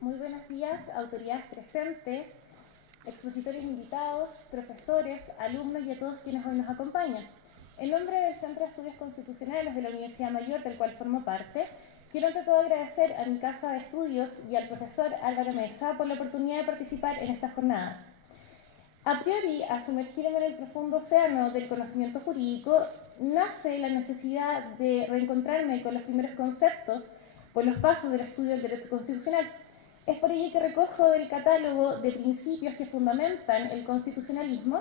Muy buenos días, autoridades presentes, expositores invitados, profesores, alumnos y a todos quienes hoy nos acompañan. En nombre del Centro de Estudios Constitucionales de la Universidad Mayor, del cual formo parte, quiero ante todo agradecer a mi casa de estudios y al profesor Álvaro Mesa por la oportunidad de participar en estas jornadas. A priori, al sumergirme en el profundo océano del conocimiento jurídico, nace la necesidad de reencontrarme con los primeros conceptos por los pasos del estudio del derecho constitucional. Es por ello que recojo del catálogo de principios que fundamentan el constitucionalismo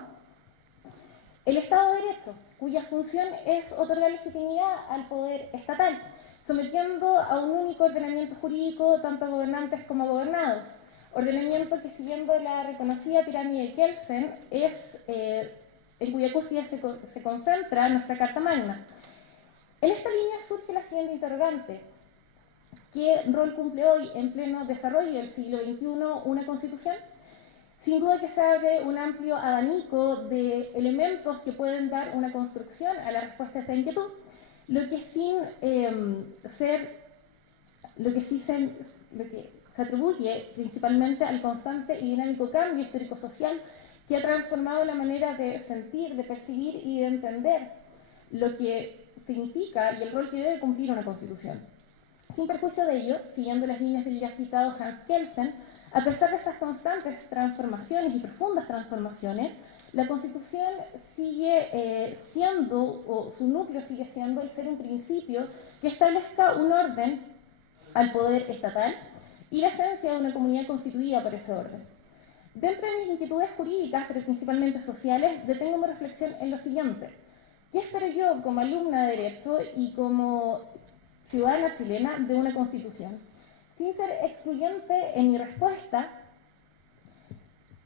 el Estado de Derecho, cuya función es otorgar legitimidad al poder estatal, sometiendo a un único ordenamiento jurídico tanto a gobernantes como a gobernados. Ordenamiento que, siguiendo la reconocida pirámide de Kelsen, es en cuya cúspide se concentra nuestra Carta Magna. En esta línea surge la siguiente interrogante: ¿qué rol cumple hoy, en pleno desarrollo del siglo XXI, una Constitución? Sin duda que se abre un amplio abanico de elementos que pueden dar una construcción a la respuesta a esta inquietud, lo que se atribuye principalmente al constante y dinámico cambio histórico-social que ha transformado la manera de sentir, de percibir y de entender lo que significa y el rol que debe cumplir una Constitución. Sin perjuicio de ello, siguiendo las líneas del ya citado Hans Kelsen, a pesar de estas constantes transformaciones y profundas transformaciones, la Constitución sigue siendo, o su núcleo sigue siendo, el ser un principio que establezca un orden al poder estatal y la esencia de una comunidad constituida por ese orden. Dentro de mis inquietudes jurídicas, pero principalmente sociales, detengo mi reflexión en lo siguiente: ¿qué espero yo como alumna de Derecho y como ciudadana chilena de una Constitución? Sin ser excluyente en mi respuesta,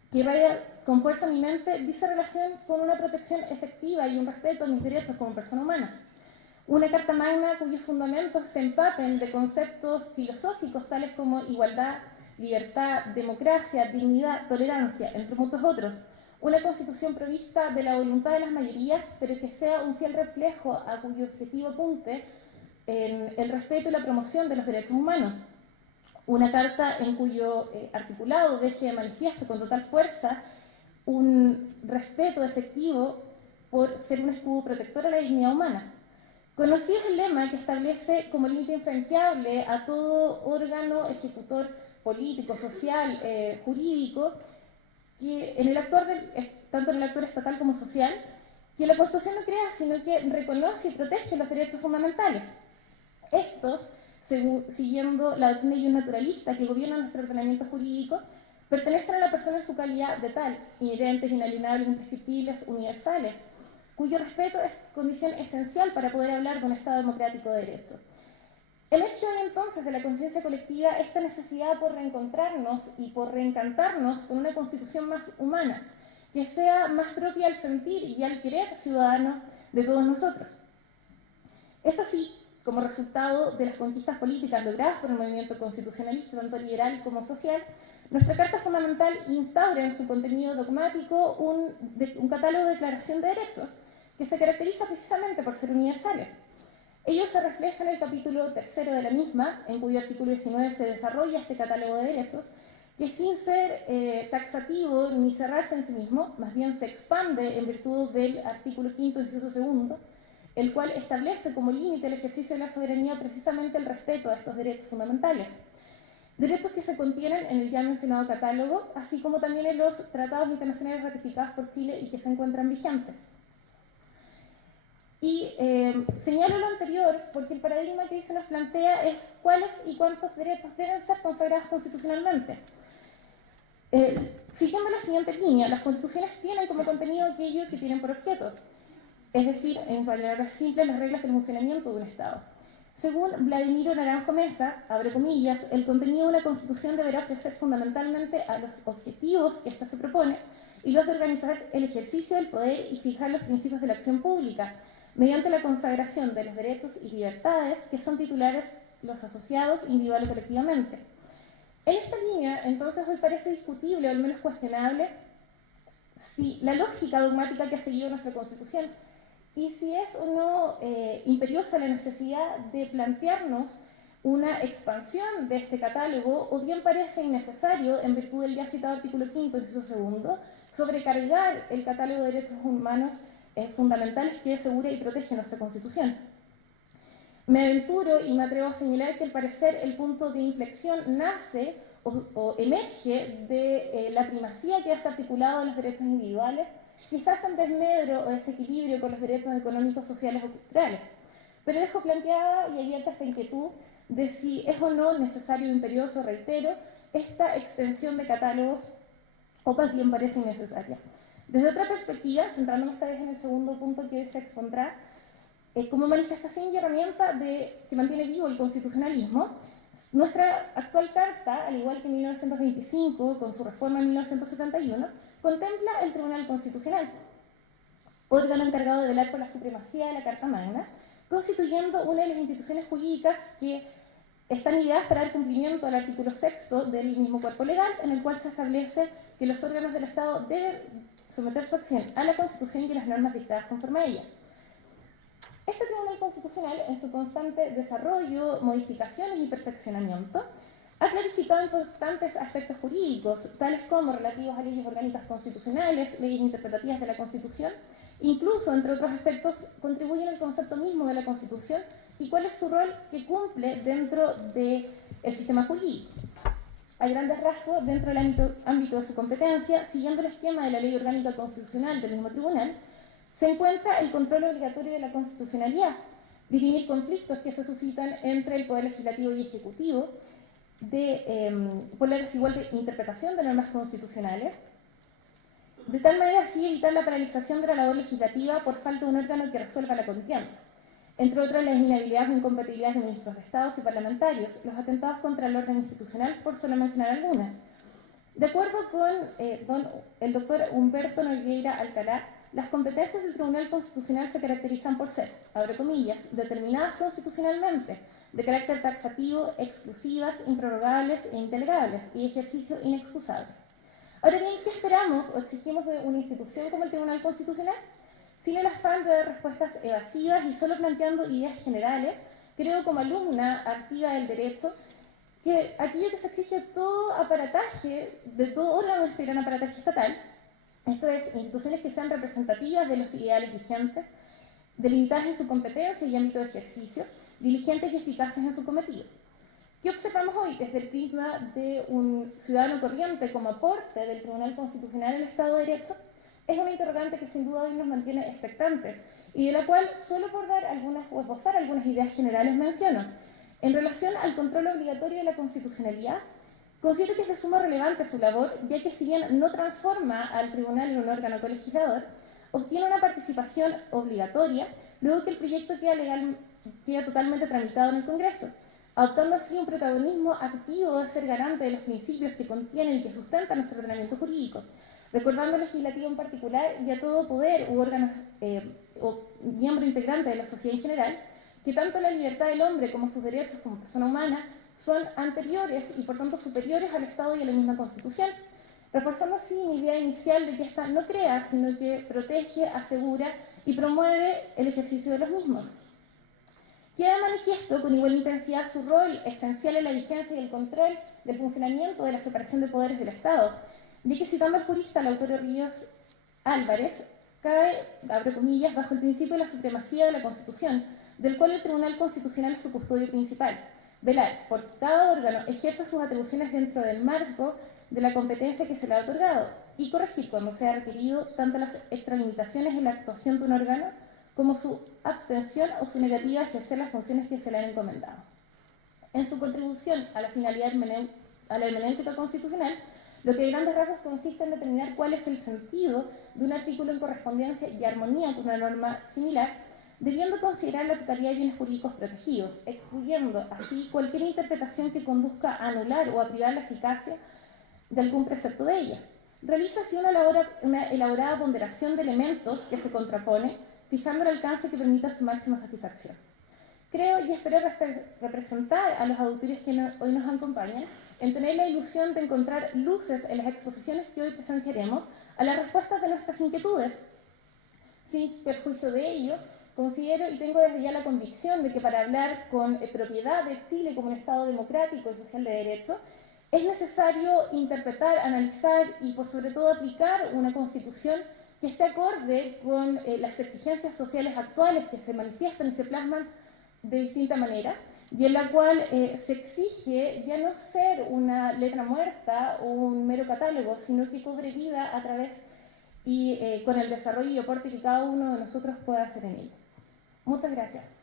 que vaya con fuerza a mi mente, dice relación con una protección efectiva y un respeto a mis derechos como persona humana. Una Carta Magna cuyos fundamentos se empapen de conceptos filosóficos tales como igualdad, libertad, democracia, dignidad, tolerancia, entre muchos otros. Una Constitución provista de la voluntad de las mayorías, pero que sea un fiel reflejo a cuyo objetivo apunte en el respeto y la promoción de los derechos humanos. Una carta en cuyo articulado deje de manifiesto con total fuerza un respeto efectivo por ser un escudo protector a la dignidad humana. Conocido es el lema que establece como límite infranqueable a todo órgano ejecutor político, social, jurídico, que en el actuar tanto en el actuar estatal como social, que la Constitución no crea, sino que reconoce y protege los derechos fundamentales. Estos, siguiendo la doctrina naturalista que gobierna nuestro ordenamiento jurídico, pertenecen a la persona en su calidad de tal, inherentes, inalienables, imprescriptibles, universales, cuyo respeto es condición esencial para poder hablar de un Estado democrático de derecho. Emerge hoy entonces de la conciencia colectiva esta necesidad por reencontrarnos y por reencantarnos con una Constitución más humana, que sea más propia al sentir y al querer ciudadano de todos nosotros. Es así como resultado de las conquistas políticas logradas por el movimiento constitucionalista, tanto liberal como social, nuestra Carta Fundamental instaura en su contenido dogmático un catálogo de declaración de derechos que se caracteriza precisamente por ser universales. Ello se refleja en el capítulo 3 de la misma, en cuyo artículo 19 se desarrolla este catálogo de derechos, que sin ser taxativo ni cerrarse en sí mismo, más bien se expande en virtud del artículo 5, inciso 2, el cual establece como límite el ejercicio de la soberanía precisamente el respeto a estos derechos fundamentales. Derechos que se contienen en el ya mencionado catálogo, así como también en los tratados internacionales ratificados por Chile y que se encuentran vigentes. Y señalo lo anterior porque el paradigma que se nos plantea es cuáles y cuántos derechos deben ser consagrados constitucionalmente. Siguiendo la siguiente línea, las constituciones tienen como contenido aquello que tienen por objeto, es decir, en palabras simples, las reglas del funcionamiento de un Estado. Según Vladimiro Naranjo Mesa, abre comillas, el contenido de una Constitución deberá ofrecer fundamentalmente a los objetivos que ésta se propone y los de organizar el ejercicio del poder y fijar los principios de la acción pública, mediante la consagración de los derechos y libertades que son titulares los asociados individual o colectivamente. En esta línea, entonces, hoy parece discutible o al menos cuestionable si la lógica dogmática que ha seguido nuestra Constitución y si es o no imperiosa la necesidad de plantearnos una expansión de este catálogo o bien parece innecesario en virtud del ya citado artículo 5, inciso segundo, sobrecargar el catálogo de derechos humanos fundamentales que asegura y protege nuestra Constitución. Me aventuro y me atrevo a señalar que al parecer el punto de inflexión nace o emerge de la primacía que está articulado en los derechos individuales, quizás en desmedro o desequilibrio con los derechos económicos, sociales o culturales. Pero dejo planteada y abierta esta inquietud de si es o no necesario, imperioso, reitero, esta extensión de catálogos o más bien parece innecesaria. Desde otra perspectiva, centrándonos esta vez en el segundo punto que hoy se expondrá, como manifestación y herramienta que mantiene vivo el constitucionalismo, nuestra actual Carta, al igual que en 1925, con su reforma en 1971, contempla el Tribunal Constitucional, órgano encargado de velar por la supremacía de la Carta Magna, constituyendo una de las instituciones jurídicas que están ideadas para dar cumplimiento al artículo 6 del mismo cuerpo legal, en el cual se establece que los órganos del Estado deben someter su acción a la Constitución y a las normas dictadas conforme a ella. Este Tribunal Constitucional, en su constante desarrollo, modificaciones y perfeccionamiento, ha clarificado importantes aspectos jurídicos, tales como relativos a leyes orgánicas constitucionales, leyes interpretativas de la Constitución, incluso, entre otros aspectos, contribuyen al concepto mismo de la Constitución y cuál es su rol que cumple dentro del sistema jurídico. A grandes rasgos, dentro del ámbito de su competencia, siguiendo el esquema de la Ley Orgánica Constitucional del mismo tribunal, se encuentra el control obligatorio de la constitucionalidad, dirimir conflictos que se suscitan entre el Poder Legislativo y Ejecutivo, por la desigual interpretación de normas constitucionales, de tal manera así evitar la paralización de la labor legislativa por falta de un órgano que resuelva la contienda. Entre otras, las inhabilidades o incompatibilidades de ministros de Estado y parlamentarios, los atentados contra el orden institucional, por solo mencionar algunas. De acuerdo con el doctor Humberto Nogueira Alcalá, las competencias del Tribunal Constitucional se caracterizan por ser, abre comillas, determinadas constitucionalmente, de carácter taxativo, exclusivas, improrrogables e indelegables, y ejercicio inexcusable. Ahora bien, ¿qué esperamos o exigimos de una institución como el Tribunal Constitucional? Sin el afán de dar respuestas evasivas y solo planteando ideas generales, creo como alumna activa del derecho que aquello que se exige todo aparataje, de todo órgano de este gran aparataje estatal, esto es, instituciones que sean representativas de los ideales vigentes, delimitadas en su competencia y ámbito de ejercicio, diligentes y eficaces en su cometido. ¿Qué observamos hoy desde el prisma de un ciudadano corriente como aporte del Tribunal Constitucional al Estado de Derecho? Es una interrogante que sin duda hoy nos mantiene expectantes y de la cual, solo por dar algunas o esbozar algunas ideas generales, menciono. En relación al control obligatorio de la constitucionalidad, considero que es de suma relevancia su labor, ya que si bien no transforma al tribunal en un órgano colegislador, obtiene una participación obligatoria luego que el proyecto queda totalmente tramitado en el Congreso, adoptando así un protagonismo activo de ser garante de los principios que contienen y que sustentan nuestro ordenamiento jurídico, recordando al legislativo en particular y a todo poder u órgano o miembro integrante de la sociedad en general, que tanto la libertad del hombre como sus derechos como persona humana son anteriores y por tanto superiores al Estado y a la misma Constitución, reforzando así mi idea inicial de que ésta no crea, sino que protege, asegura y promueve el ejercicio de los mismos. Queda manifiesto con igual intensidad su rol esencial en la vigencia y el control del funcionamiento de la separación de poderes del Estado, ya que, citando al jurista Lautaro Ríos Álvarez, cae, abre comillas, bajo el principio de la supremacía de la Constitución, del cual el Tribunal Constitucional es su custodio principal. Velar por que cada órgano ejerza sus atribuciones dentro del marco de la competencia que se le ha otorgado y corregir cuando sea requerido tanto las extralimitaciones en la actuación de un órgano como su abstención o su negativa a ejercer las funciones que se le han encomendado. En su contribución a la finalidad a la hermenéutica constitucional, lo que a grandes rasgos consiste en determinar cuál es el sentido de un artículo en correspondencia y armonía con una norma similar, debiendo considerar la totalidad de bienes jurídicos protegidos, excluyendo así cualquier interpretación que conduzca a anular o a privar la eficacia de algún precepto de ella. Realiza así una elaborada ponderación de elementos que se contrapone, fijando el alcance que permita su máxima satisfacción. Creo y espero representar a los auditores que hoy nos acompañan en tener la ilusión de encontrar luces en las exposiciones que hoy presenciaremos a las respuestas de nuestras inquietudes. Sin perjuicio de ello, considero y tengo desde ya la convicción de que para hablar con propiedad de Chile como un Estado democrático y social de derecho, es necesario interpretar, analizar y por sobre todo aplicar una constitución que esté acorde con las exigencias sociales actuales que se manifiestan y se plasman de distinta manera, y en la cual se exige ya no ser una letra muerta o un mero catálogo, sino que cobre vida a través y con el desarrollo y aporte que cada uno de nosotros pueda hacer en ella. Muchas gracias.